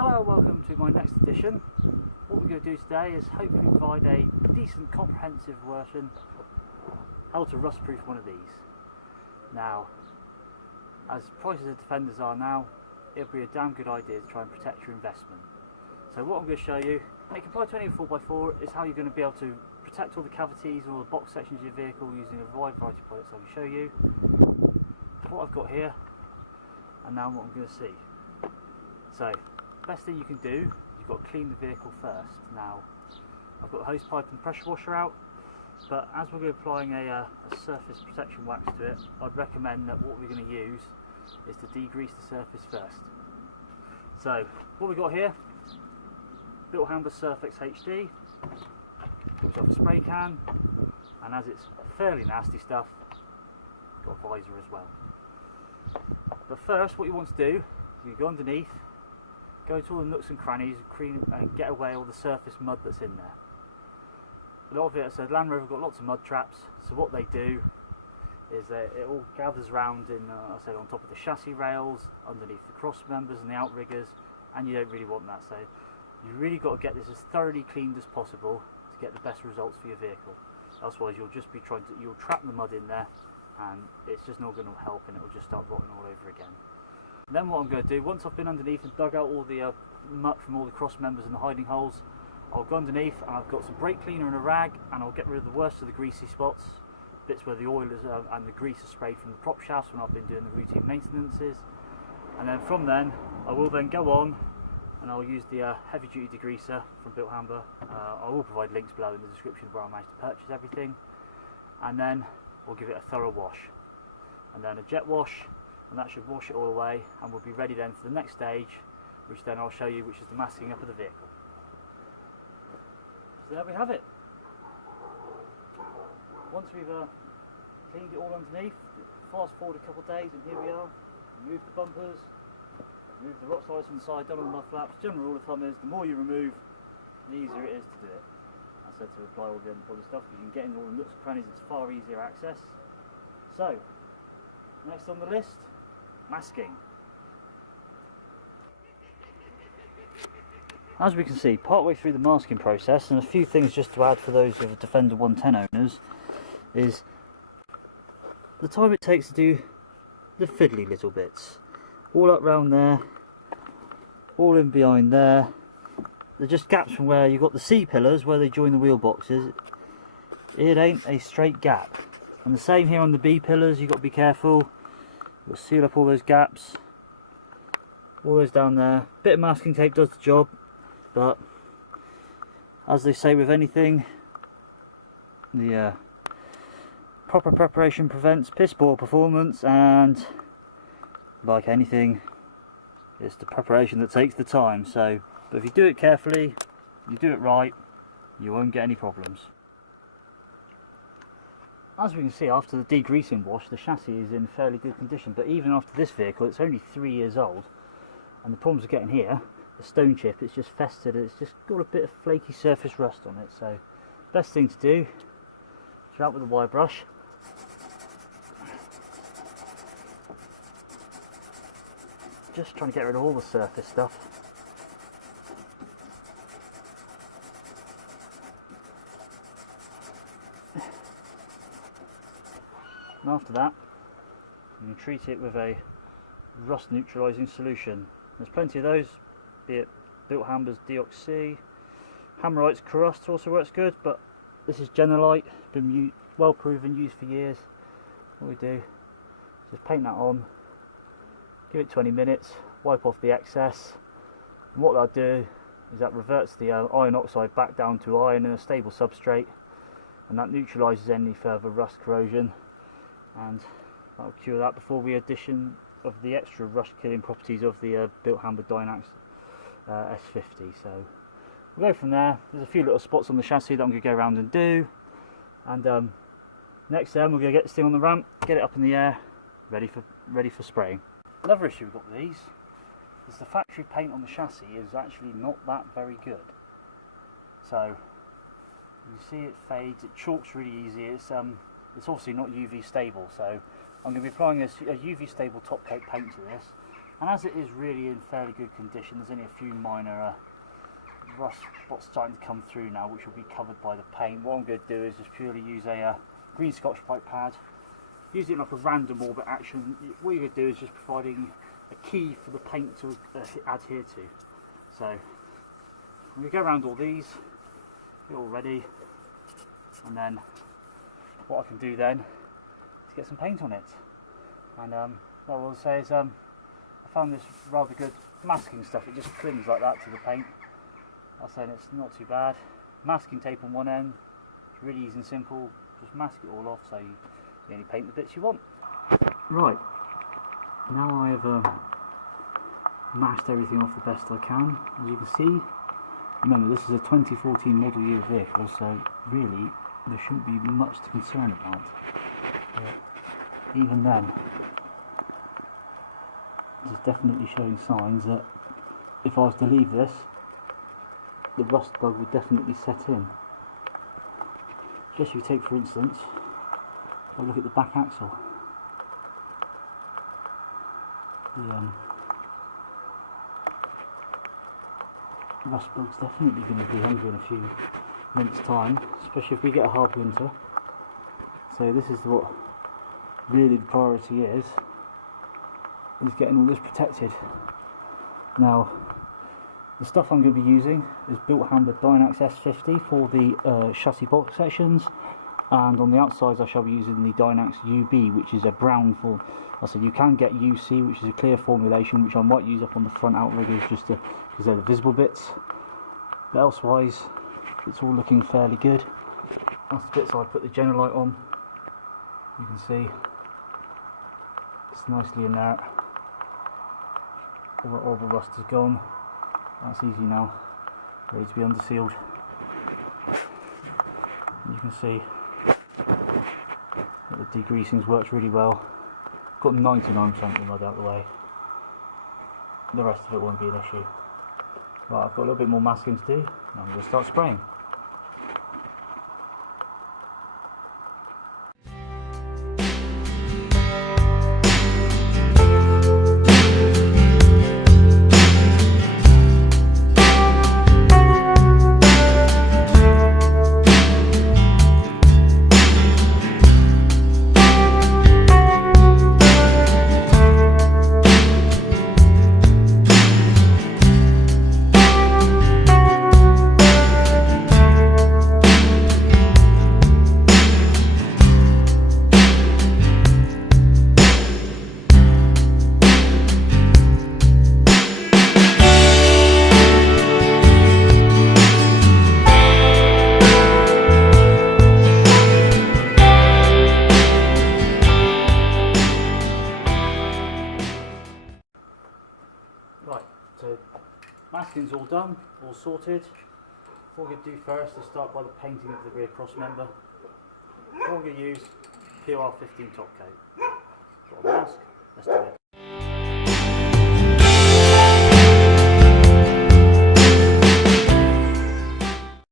Hello, welcome to my next edition. What we're going to do today is hopefully provide a decent comprehensive version how to rust proof one of these. Now, as prices of Defenders are now, it'll be a damn good idea to try and protect your investment. So what I'm going to show you, and it can apply to any 4x4, is how you're going to be able to protect all the cavities and all the box sections of your vehicle using a wide variety of products. I will show you what I've got here and now what I'm going to see. So, best thing you can do, you've got to clean the vehicle first. Now, I've got the hose pipe and pressure washer out, but as we're going to be applying a surface protection wax to it, I'd recommend that what we're going to use is to degrease the surface first. So, what we've got here, Bilthamber Surfex HD, which off a spray can, and as it's fairly nasty stuff, got a visor as well. But first, what you want to do, you go underneath, go to all the nooks and crannies and get away all the surface mud that's in there. A lot of it, so Land Rover got lots of mud traps, so what they do is it all gathers around in, I said, on top of the chassis rails, underneath the cross members and the outriggers, and you don't really want that. So you really got to get this as thoroughly cleaned as possible to get the best results for your vehicle. Otherwise you'll just be you'll trap the mud in there and it's just not going to help, and it will just start rotting all over again. Then what I'm going to do, once I've been underneath and dug out all the muck from all the cross members and the hiding holes, I'll go underneath and I've got some brake cleaner and a rag, and I'll get rid of the worst of the greasy spots, bits where the oil is, and the grease is sprayed from the prop shafts when I've been doing the routine maintenances. And then from then, I will then go on and I'll use the heavy duty degreaser from Bilthamber. I will provide links below in the description where I managed to purchase everything. And then we'll give it a thorough wash. And then a jet wash, and that should wash it all away, and we'll be ready then for the next stage, which then I'll show you, which is the masking up of the vehicle. So there we have it. Once we've cleaned it all underneath, fast forward a couple of days and here we are. Remove the bumpers, remove the rock slides from the side, done all the mud flaps. General rule of thumb is the more you remove, the easier it is to do it. I said to apply all the stuff, because you can get in all the nooks and crannies, it's far easier access. So, next on the list, masking. As we can see, partway through the masking process, and a few things just to add for those of Defender 110 owners, is the time it takes to do the fiddly little bits. All up round there, all in behind there. They're just gaps from where you've got the C-pillars where they join the wheel boxes. It ain't a straight gap. And the same here on the B-pillars, you've got to be careful. We'll seal up all those gaps. All those down there. Bit of masking tape does the job. But as they say with anything, the proper preparation prevents piss poor performance, and like anything, it's the preparation that takes the time. So, but if you do it carefully, you do it right, you won't get any problems. As we can see, after the degreasing wash, the chassis is in fairly good condition, but even after this vehicle, it's only 3 years old, and the problems are getting here. The stone chip, it's just festered, it's just got a bit of flaky surface rust on it. So best thing to do is out with a wire brush, just trying to get rid of all the surface stuff. And after that, you can treat it with a rust neutralising solution. There's plenty of those, be it Bilthamber's Deoxy, Hammerite's Crust also works good, but this is Genelite, been well proven, used for years. What we do is just paint that on, give it 20 minutes, wipe off the excess, and what that'll do is that reverts the iron oxide back down to iron in a stable substrate, and that neutralises any further rust corrosion, and that'll cure that before the addition of the extra rust killing properties of the Bilthamber Dynax S50. So we'll go from there. There's a few little spots on the chassis that I'm going to go around and do, and next then we're going to get this thing on the ramp, get it up in the air, ready for spraying. Another issue we've got with these is the factory paint on the chassis is actually not that very good. So you see it fades, it chalks really easy. It's obviously not UV stable, so I'm going to be applying a UV stable top coat paint to this, and as it is really in fairly good condition, there's only a few minor rust spots starting to come through now, which will be covered by the paint. What I'm going to do is just purely use a green Scotch Brite pad, use it like a random orbit action. What you're going to do is just providing a key for the paint to adhere to. So I'm going to go around all these, get all ready, and then what I can do then is get some paint on it. And what I will say is I found this rather good masking stuff. It just clings like that to the paint. I'm saying it's not too bad. Masking tape on one end, it's really easy and simple. Just mask it all off so you only paint the bits you want. Right, now I have masked everything off the best I can. As you can see, remember this is a 2014 model year vehicle, so really there shouldn't be much to concern about. But even then, it's definitely showing signs that if I was to leave this, the rust bug would definitely set in. Just if you take, for instance, a look at the back axle. The rust bug's definitely going to be hungry in a few months' time, especially if we get a hard winter. So this is what really the priority is getting all this protected. Now, the stuff I'm going to be using is Bilthamber Dynax S50 for the chassis box sections, and on the outsides I shall be using the Dynax UB, which is a brown for. So you can get UC, which is a clear formulation, which I might use up on the front outriggers just because they're the visible bits. But elsewise, it's all looking fairly good. That's the bits I put the general light on. You can see it's nicely in there. All the rust is gone. That's easy now, ready to be undersealed. You can see that the degreasing's worked really well. Got 99% of the mud out of the way. The rest of it won't be an issue. Right, I've got a little bit more masking to do, and I'm going to start spraying. Right, so masking's all done, all sorted. What we're going to do first is start by the painting of the rear cross member. What we're going to use, POR15 Top Coat. Got a mask, let's do it.